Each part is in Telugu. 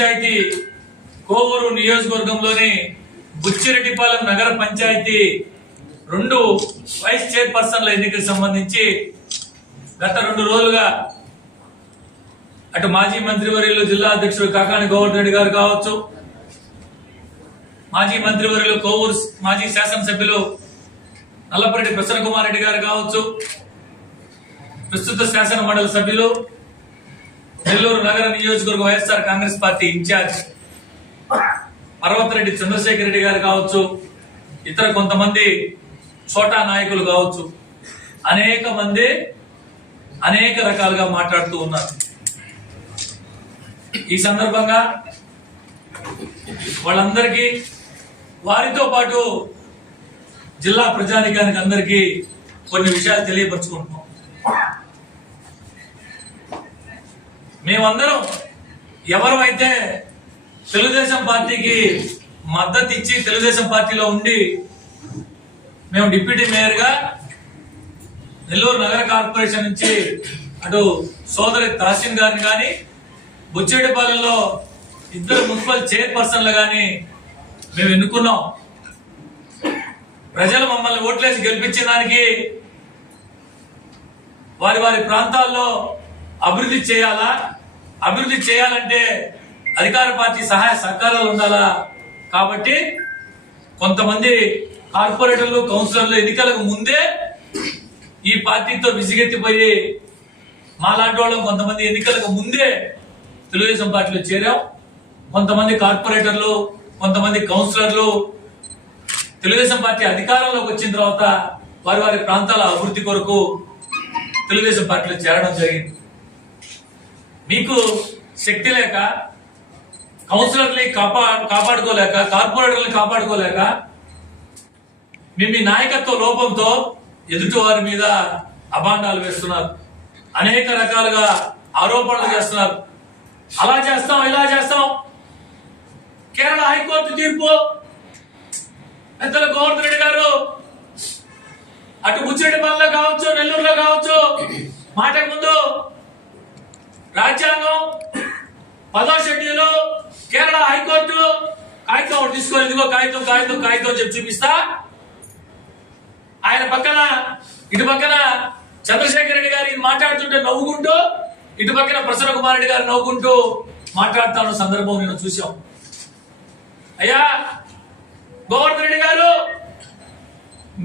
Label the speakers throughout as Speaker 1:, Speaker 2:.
Speaker 1: పంచాయతీ కోవూరు నియోజకవర్గంలోని బుచ్చిరెడ్డిపాలెం నగర పంచాయతీ రెండు వైస్ చైర్పర్సన్ల ఎన్నికకు సంబంధించి గత రెండు రోజులుగా అటు మాజీ మంత్రివర్యులు జిల్లా అధ్యక్షుడు కాకాని గోవర్ధన్ రెడ్డి గారు కావచ్చు మాజీ మంత్రివర్యులు కోవూరు మాజీ శాసనసభ్యులు నల్లపరెడ్డి ప్రసన్న కుమార్ రెడ్డి గారు కావచ్చు ప్రస్తుత శాసన మండలి సభ్యులు నెల్లూరు నగర నియోజకవర్గ YSR Congress party in-charge Parvathareddy Chandrasekhar Reddy గారు కావచ్చు ఇతర కొంతమంది చోటా నాయకులు కావచ్చు అనేక మంది అనేక రకాలుగా మాట్లాడుతూ ఉన్నారు. ఈ సందర్భంగా వాళ్ళందరికీ వారితో పాటు జిల్లా ప్రజానికానికి అందరికీ కొన్ని విషయాలు తెలియపరచుకుంటున్నాం. మేమందరం ఎవరైతే తెలుగుదేశం పార్టీకి మద్దతు ఇచ్చి తెలుగుదేశం పార్టీలో ఉండి మేము డిప్యూటీ మేయర్గా నెల్లూరు నగర కార్పొరేషన్ నుంచి అటు సోదరి తహసీన్ గారిని కానీ బుచ్చేటిపాలెంలో ఇద్దరు మున్సిపల్ చైర్పర్సన్లు కానీ మేము ఎన్నుకున్నాం. ప్రజలు మమ్మల్ని ఓట్లేసి గెలిపించిన దానికి వారి వారి ప్రాంతాల్లో అభివృద్ధి చేయాలా? అభివృద్ధి చేయాలంటే అధికార పార్టీ సహాయ సహకారాలు ఉండాలా? కాబట్టి కొంతమంది కార్పొరేటర్లు కౌన్సిలర్లు ఎన్నికలకు ముందే ఈ పార్టీతో విసిగెత్తిపోయి మాలాంటి వాళ్ళం కొంతమంది ఎన్నికలకు ముందే తెలుగుదేశం పార్టీలో చేరాం. కొంతమంది కార్పొరేటర్లు కొంతమంది కౌన్సిలర్లు తెలుగుదేశం పార్టీ అధికారంలోకి వచ్చిన తర్వాత వారి వారి ప్రాంతాల అభివృద్ధి కొరకు తెలుగుదేశం పార్టీలో చేరడం జరిగింది. మీకు శక్తి లేక కౌన్సిలర్ని కాపా కాపాడుకోలేక కార్పొరేటర్ని కాపాడుకోలేక మీ మీ నాయకత్వ లోపంతో ఎదుటి వారి మీద అభాండాలు వేస్తున్నారు. అనేక రకాలుగా ఆరోపణలు చేస్తున్నారు. అలా చేస్తాం ఇలా చేస్తాం. కేరళ హైకోర్టు తీర్పు. పెద్దల గోవర్ధన్ రెడ్డి గారు అటు బుచ్చిరెడ్డిపల్లిలో కావచ్చు నెల్లూరులో కావచ్చు మాటకు ముందు రాజ్యాంగం పదో షెడ్యూల్ కేరళ హైకోర్టు కాగితం ఒకటి తీసుకొని ఇదిగో కాగితం కాగితం కాగితం చెప్పి చూపిస్తా. ఆయన పక్కన ఇటు పక్కన చంద్రశేఖర్ రెడ్డి గారు మాట్లాడుతుంటే నవ్వుకుంటూ ఇటు పక్కన ప్రసన్న కుమార్ రెడ్డి గారు నవ్వుకుంటూ మాట్లాడుతున్న సందర్భం నేను చూసాం అయ్యా గోవర్ధన్ రెడ్డి గారు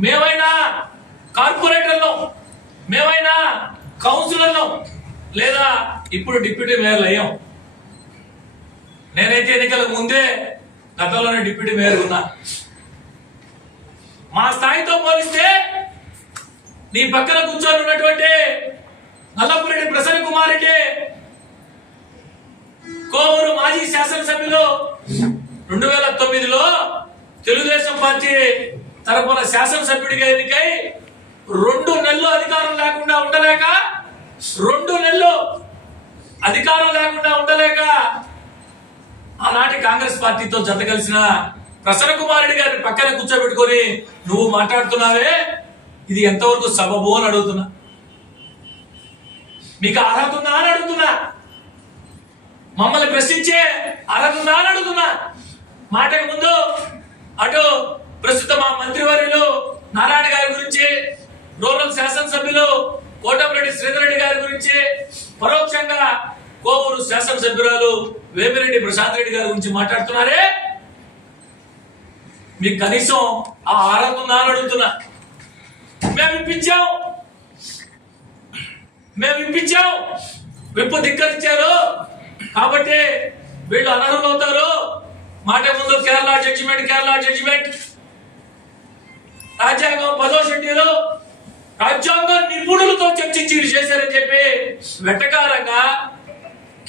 Speaker 1: మేమైనా కార్పొరేటర్లు మేమైనా కౌన్సిలర్లు లేదా ఇప్పుడు డిప్యూటీ మేయర్లు అయ్యాం. నేనైతే ఎన్నికలకు ముందే గతంలోనే డిప్యూటీ మేయర్ ఉన్నా. మా స్థాయితో పోలిస్తే నీ పక్కన కూర్చొని ఉన్నటువంటి నల్లపురెడ్డి ప్రసన్న కుమార్ రెడ్డి కోవూరు మాజీ శాసనసభ్యులు రెండు వేల తొమ్మిదిలో తెలుగుదేశం పార్టీ తరపున శాసనసభ్యుడిగా ఎన్నికై రెండు నెలలు అధికారం లేకుండా ఉండలేక రెండు అధికారం లేకుండా ఉండలేక ఆనాటి కాంగ్రెస్ పార్టీతో జత కలిసిన ప్రసన్న కుమార్ రెడ్డి గారిని పక్కన కూర్చోబెట్టుకొని నువ్వు మాట్లాడుతున్నావే? ఇది ఎంతవరకు సబబు అని అడుగుతున్నా. మీకు అర్హత ఉందా అని అడుగుతున్నా. మమ్మల్ని ప్రశ్నించే అర్హత ఉందా అని అడుగుతున్నా. మాటకు ముందు అటు ప్రస్తుత మా మంత్రివర్యులు నారాయణ గారి గురించి రూరల్ శాసనసభ్యులు కోటమిరెడ్డి శ్రీధర్ రెడ్డి గారి గురించి పరోక్షంగా కోవూరు శాసనసభ్యురాలు వేమిరెడ్డి ప్రశాంత్ రెడ్డి గారి గురించి మాట్లాడుతున్నారే? మీకు కనీసం ఆ అర్హత అని అడుగుతున్నా. మేము ఇప్పించాం మేము ఇప్పించాం విప్పు ధిక్కరించారు. కాబట్టి వీళ్ళు అనర్హులు అవుతారు. మాట ముందు కేరళ జడ్జిమెంట్ కేరళ జడ్జిమెంట్ రాజ్యాంగం పదో షెడ్యూలు. రాజ్యాంగ నిపుణులతో చర్చించి చేశారని చెప్పి వెటకారంగా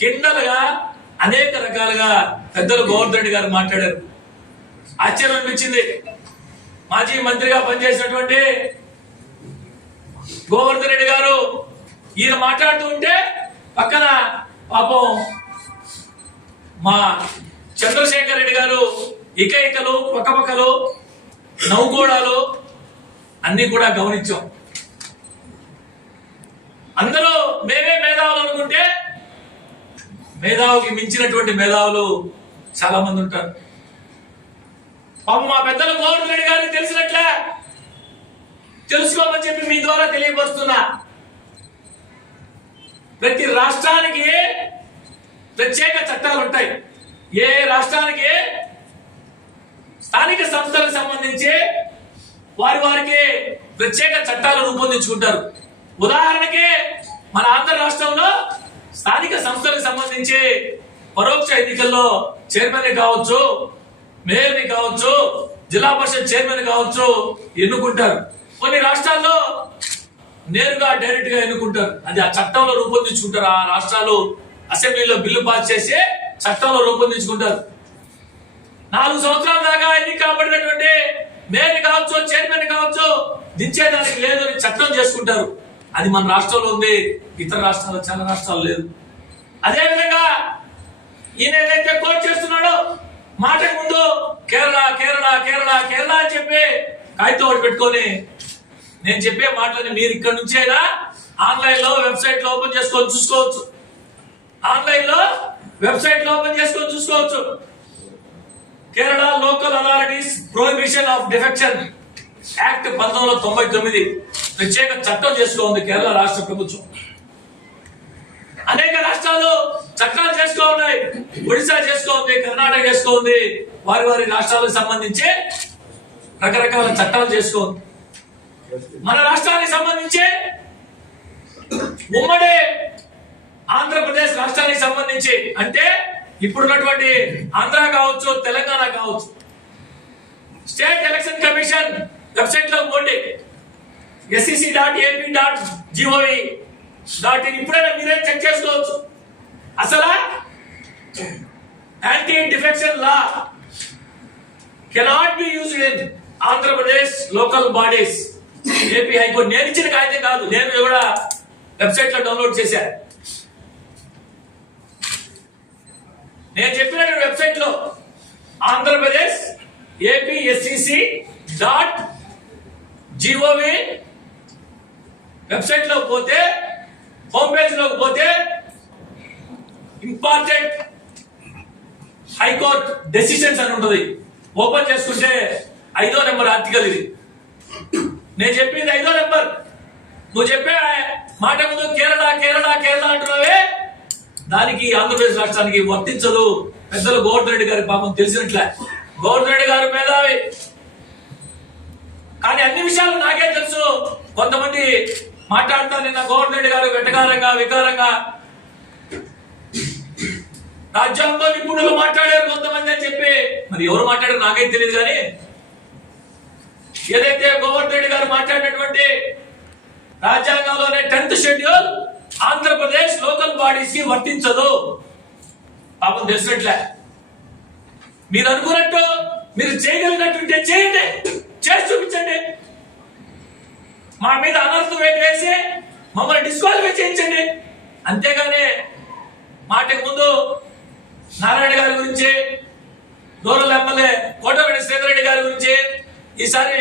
Speaker 1: కిండలుగా అనేక రకాలుగా పెద్దలు గోవర్ధన్ రెడ్డి గారు మాట్లాడారు. ఆశ్చర్యం అనిపించింది. మాజీ మంత్రిగా పనిచేసినటువంటి గోవర్ధన్ రెడ్డి గారు ఈయన మాట్లాడుతూ ఉంటే పక్కన పాపం మా చంద్రశేఖర్ రెడ్డి గారు ఇకైకలు పక్కపక్కలు నవ్వుకోవడాలు అన్ని కూడా గమనించాం. అందరూ మేమే మేధావులు అనుకుంటే మేధావికి మించినటువంటి మేధావులు చాలా మంది ఉంటారు. పాపం మా పెద్దలు గౌరవ రెడ్డి గారికి తెలిసినట్లే. తెలుసుకోమని చెప్పి మీ ద్వారా తెలియపరుస్తున్నా ప్రతి రాష్ట్రానికి ప్రత్యేక చట్టాలు ఉంటాయి. ఏ రాష్ట్రానికి? స్థానిక సంస్థలకు సంబంధించి వారి వారికి ప్రత్యేక చట్టాలు రూపొందించుకుంటారు. ఉదాహరణకి మన ఆంధ్ర రాష్ట్రంలో స్థానిక సంస్థలకు సంబంధించి పరోక్ష ఎన్నికల్లో చైర్మన్ కావచ్చు మేయర్ని కావచ్చు జిల్లా పరిషత్ చైర్మన్ కావచ్చు ఎన్నుకుంటారు. కొన్ని రాష్ట్రాల్లో నేరుగా డైరెక్ట్గా ఎన్నుకుంటారు. అది ఆ చట్టంలో రూపొందించుకుంటారు. ఆ రాష్ట్రాలు అసెంబ్లీలో బిల్లు పాస్ చేసి చట్టంలో రూపొందించుకుంటారు. నాలుగు సంవత్సరాల దాకా ఎన్నిక కాబడినటువంటి మేయర్ కావచ్చు చైర్మన్ కావచ్చు దించేదానికి లేదు చట్టం చేసుకుంటారు. అది మన రాష్ట్రంలో ఉంది ఇతర రాష్ట్రాల్లో చాలా రాష్ట్రాలు లేదు. అదే విధంగా ఈయన ఏదైతే కోర్టు చేస్తున్నాడో మాటకు ముందు కేరళ కేరళ కేరళ కేరళ అని చెప్పి కాగితం ఒకటి పెట్టుకొని నేను చెప్పే మాటలని మీరు ఇక్కడ నుంచైనా ఆన్లైన్లో వెబ్సైట్లో ఓపెన్ చేసుకొని చూసుకోవచ్చు. ఆన్లైన్లో వెబ్సైట్లో ఓపెన్ చేసుకొని చూసుకోవచ్చు. Kerala local authorities prohibition of defection. Act పంతొమ్మిది వందల తొంభై తొమ్మిది ప్రత్యేక చట్టం చేసుకోండి కేరళ రాష్ట్ర ప్రభుత్వం. అనేక రాష్ట్రాలు చట్టాలు చేసుకో ఉన్నాయి. ఒడిశా చేసుకోండి కర్ణాటక చేసుకోండి వారి వారి రాష్ట్రాలకు సంబంధించి రకరకాల చట్టాలు చేసుకోండి మన రాష్ట్రానికి సంబంధించి ఉమ్మడి ఆంధ్రప్రదేశ్ రాష్ట్రానికి సంబంధించి అంటే ఇప్పుడున్నటువంటి ఆంధ్ర కావచ్చు తెలంగాణ కావచ్చు. స్టేట్ ఎలక్షన్ కమిషన్ వెబ్సైట్లో పోండి SCC dot AP dot gov dot in. ఇప్పుడైనా మీరే చెక్ చేసుకోవచ్చు. అసలా anti defection law cannot be used in Andhra Pradesh local bodies AP high court నేను ఇచ్చిన కాగితం కాదు. నేను కూడా వెబ్సైట్లో డౌన్లోడ్ చేశాను నేను చెప్పినటువంటి వెబ్సైట్లో ఆంధ్రప్రదేశ్ ఏపీఎస్సిసి డాట్ జిఓవి వెబ్సైట్లో పోతే హోమ్ పేజ్ పోతే ఇంపార్టెంట్ హైకోర్టు డెసిషన్స్ అని ఉంటుంది. ఓపెన్ చేసుకుంటే ఐదో నెంబర్ ఆర్టికల్ ఇది. నేను చెప్పింది ఐదో నెంబర్. నువ్వు చెప్పే మాట ముందు కేరళ కేరళ కేరళ అంటున్నావే. దానికి ఆంధ్రప్రదేశ్ రాష్ట్రానికి వర్తించదు. పెద్దలు గోవర్ధన్ రెడ్డి గారి పాపం తెలిసినట్లే. గోవర్ధన్ రెడ్డి గారు మేధావి. కానీ అన్ని విషయాలు నాకే తెలుసు. కొంతమంది మాట్లాడతారు నిన్న గవర్నమెంట్ గారు వెటకారంగా వికారంగా. రాజ్యాంగంలో నిపుణులు మాట్లాడారు కొంతమంది అని చెప్పి. మరి ఎవరు మాట్లాడారు నాకైతే తెలియదు కానీ ఏదైతే గోవర్ధన్ రెడ్డి గారు మాట్లాడినటువంటి రాజ్యాంగంలోనే టెన్త్ షెడ్యూల్ ఆంధ్రప్రదేశ్ లోకల్ బాడీస్కి వర్తించదు. పాపం తెలిసినట్లే. మీరు అనుకున్నట్టు మీరు చేయగలిగినట్టుంటే చేయండి. చేసి చూపించండి. మా మీద అనర్థం వేసి మమ్మల్ని డిస్క్వాలిఫై చేయించండి. అంతేగాని మాటకు ముందు నారాయణ గారి గురించి దూరం ఎమ్మెల్యే కోటమిడి శ్రీధరెడ్డి గారి గురించి ఈసారి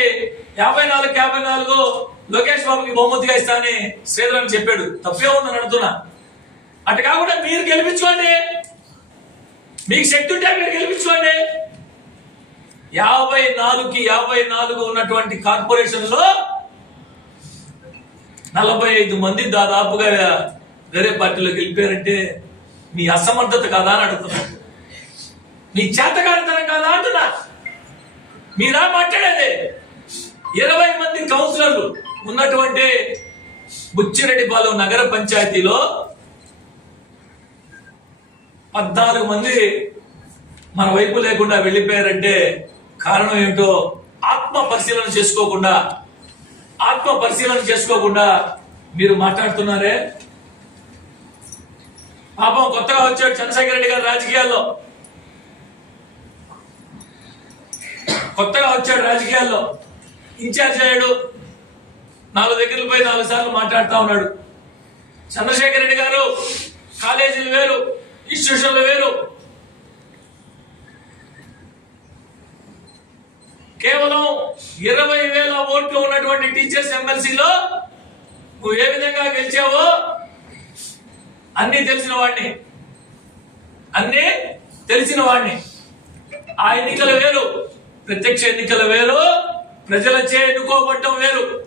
Speaker 1: యాభై నాలుగు యాభై నాలుగు లోకేష్ బాబుకి బహుమతిగా ఇస్తానని శ్రీధర్ అని చెప్పాడు. తప్పే ఉందని అడుగుతున్నా అటు కాకుండా మీరు గెలిపించుకోండి. మీకు శక్తి ఉంటే మీరు గెలిపించుకోండి. యాభై నాలుగుకి యాభై నాలుగు ఉన్నటువంటి కార్పొరేషన్లో నలభై ఐదు మంది దాదాపుగా వేరే పార్టీలోకి వెళ్ళిపోయారంటే మీ అసమర్థత కాదా అని అడుగుతున్నా. మీ చేతకానితనం కాదా అంటున్నా. మీరా మాట్లాడేది? ఇరవై మంది కౌన్సిలర్లు ఉన్నటువంటి బుచ్చిరెడ్డిపాలెం నగర పంచాయతీలో పద్నాలుగు మంది మన వైపు లేకుండా వెళ్ళిపోయారంటే కారణం ఏమిటో ఆత్మ పరిశీలన చేసుకోకుండా ఆత్మ పరిశీలన చేసుకోకుండా మీరు మాట్లాడుతున్నారే? పాపం కొత్తగా వచ్చాడు చంద్రశేఖర రెడ్డి గారు రాజకీయాల్లో. కొత్తగా వచ్చాడు రాజకీయాల్లో. ఇన్ఛార్జ్ అయ్యాడు. నాలుగు దగ్గరలు పోయి నాలుగు సార్లు మాట్లాడుతూ ఉన్నాడు. చంద్రశేఖర రెడ్డి గారు కాలేజీలు వేరు ఇన్స్టిట్యూషన్లు వేరు. కేవలం ఇరవై వేల ఓట్లు ఉన్నటువంటి టీచర్స్ ఎమ్మెల్సీలో నువ్వు ఏ విధంగా గెలిచావో అన్ని తెలిసిన వాడిని. అన్ని తెలిసిన వాడిని. ఆ ఎన్నికలు వేరు ప్రత్యక్ష ఎన్నికలు వేరు ప్రజలచే ఎన్నుకోబడటం వేరు.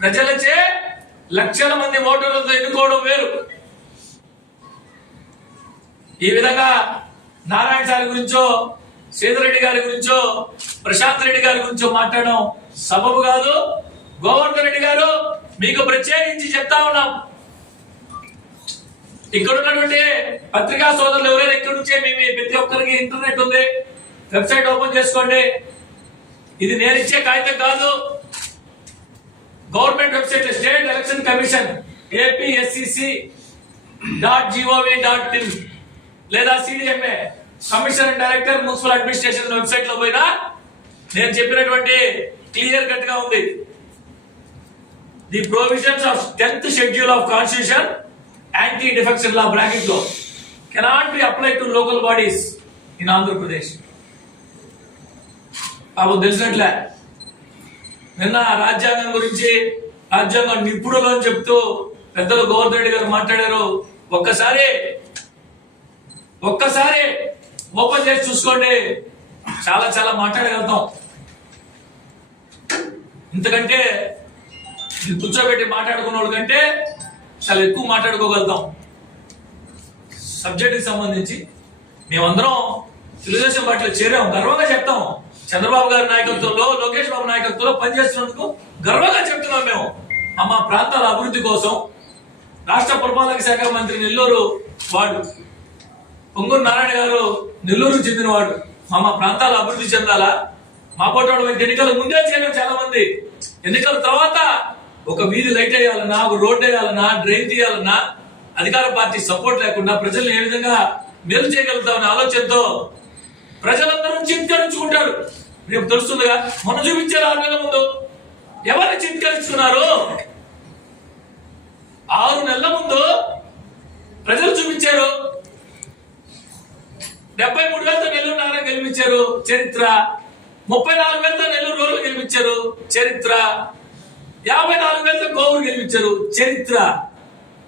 Speaker 1: ప్రజలచే లక్షల మంది ఓటర్లతో ఎన్నుకోవడం వేరు. ఈ విధంగా నారాయణ సార్ గురించో సీతారెడ్డి గారి గురించో ప్రశాంత్ రెడ్డి గారి గురించో మాట్లాడడం సబబు కాదు. గోవర్ధన్ రెడ్డి గారు మీకు ప్రత్యేకించి చెప్తా ఉన్నాం. ఇక్కడ ఉన్నటువంటి పత్రికా సోదరులు ఎవరైనా ఇక్కడ నుంచే మేము ప్రతి ఒక్కరికి ఇంటర్నెట్ ఉంది. వెబ్సైట్ ఓపెన్ చేసుకోండి. ఇది నేను ఇచ్చే కాగితం కాదు. Government website state election commission APSCC dot gov dot in లేదా CDMA commissioner director municipal administration వెబ్సైట్లో పోయినా నేను చెప్పినటువంటి క్లియర్ కట్గా ఉంది. The provisions of tenth schedule of constitution anti defection law బ్రాకెట్లో cannot be apply to local bodies in Andhra Pradesh పాపం తెలిసినట్లే. నిన్న రాజ్యాంగం గురించి రాజ్యాంగం నిపుణులు అని చెప్తూ పెద్దలు గోవర్ధన్ రెడ్డి గారు మాట్లాడారు. ఒక్కసారి ఒక్కసారి ఓపెన్ చేసి చూసుకోండి. చాలా చాలా మాట్లాడగలుగుతాం. ఇంతకంటే కూర్చోబెట్టి మాట్లాడుకున్న వాళ్ళకంటే చాలా ఎక్కువ మాట్లాడుకోగలుగుతాం. సబ్జెక్ట్కి సంబంధించి మేమందరం తెలుగుదేశం పార్టీలో చేరాం. గర్వంగా చెప్తాం. చంద్రబాబు గారి నాయకత్వంలో లోకేష్ బాబు నాయకత్వంలో పనిచేస్తున్నందుకు గర్వంగా చెప్తున్నాం మేము. మా మా ప్రాంతాల అభివృద్ధి కోసం రాష్ట్ర పురపాలక శాఖ మంత్రి నెల్లూరు వాడు పొంగూరు నారాయణ గారు నెల్లూరు చెందినవాడు. మా మా ప్రాంతాలు అభివృద్ధి చెందాలా? మా పోటీ వ్యక్తి ఎన్నికల ముందే చేయడం చాలా మంది ఎన్నికల తర్వాత ఒక వీధి లైట్ వేయాలన్నా ఒక రోడ్ వేయాలన్నా డ్రైన్ తీయాలన్నా అధికార పార్టీ సపోర్ట్ లేకుండా ప్రజల్ని ఏ విధంగా మేలు చేయగలుగుతామనే ఆలోచనతో ప్రజలందరూ చిత్కరించుకుంటారు. రేపు తెలుస్తుందిగా మొన్న చూపించారు ఆరు నెలల ముందు. ఎవరిని చిత్కరించుకున్నారు ఆరు నెలల ముందు ప్రజలు చూపించారు. డెబ్బై మూడు వేలతో నెల్లూరు నగరం గెలిపించారు. చరిత్ర. ముప్పై నాలుగు వేలతో నెల్లూరు రోజులు గెలిపించారు. చరిత్ర. యాభై నాలుగు వేలతో గోవులు గెలిపించారు. చరిత్ర.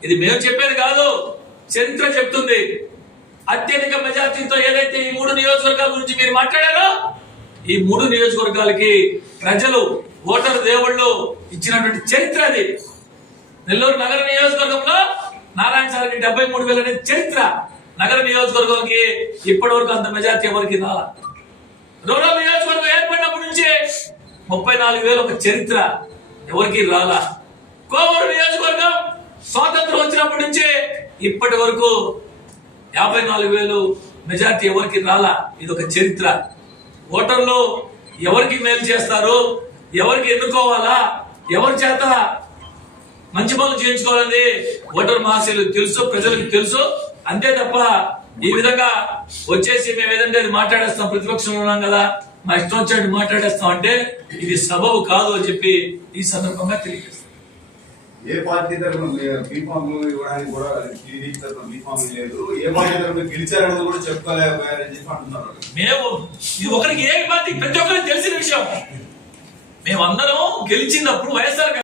Speaker 1: ఇది మేము చెప్పేది కాదు. చరిత్ర చెప్తుంది. అత్యధిక మెజార్టీతో ఏదైతే ఈ మూడు నియోజకవర్గాల గురించి మీరు మాట్లాడారో ఈ మూడు నియోజకవర్గాలకి ప్రజలు ఓటరు దేవుళ్ళు ఇచ్చినటువంటి చరిత్ర అది. నెల్లూరు నగర నియోజకవర్గంలో నారాయణ సార్కి డెబ్బై మూడు వేలు అనేది చరిత్ర. నగర నియోజకవర్గంకి ఇప్పటి వరకు అంత మెజార్టీ ఎవరికి రాలా? రూరల్ నియోజకవర్గం ఏర్పడినప్పటి నుంచి ముప్పై నాలుగు వేలు ఒక చరిత్ర ఎవరికి రాలా? కోవూరు నియోజకవర్గం స్వాతంత్రం వచ్చినప్పటి నుంచి ఇప్పటి వరకు యాభై నాలుగు వేలు మెజార్టీ ఎవరికి రాలా? ఇది ఒక చరిత్ర. ఓటర్లు ఎవరికి మేలు చేస్తారు ఎవరికి ఎన్నుకోవాలా ఎవరి చేత మంచి పనులు చేయించుకోవాలని ఓటర్ మహాశీలు తెలుసు ప్రజలకు తెలుసు అంతే తప్ప ఈ విధంగా వచ్చేసి మేము ఏదంటే మాట్లాడేస్తాం ప్రతిపక్షంలో ఉన్నాం కదా. మా ఇష్టం వచ్చినట్టు మాట్లాడేస్తాం అంటే ఇది సబబు కాదు అని చెప్పి ఈ సందర్భంగా తెలియజేస్తాం.
Speaker 2: ఏ పార్టీ తరఫున బీఫామ్ ఇవ్వడానికి కూడా టీడీపీ తరఫున బీఫామ్ లేదు. ఏ పార్టీ తరఫున కూడా చెప్పుకోలేకపోయారని చెప్పి అంటున్నారు.
Speaker 1: మేము ఇది ఒకరికి ఏ పార్టీ ప్రతి ఒక్కరికి తెలిసిన విషయం. మేమందరం గెలిచినప్పుడు వైఎస్ఆర్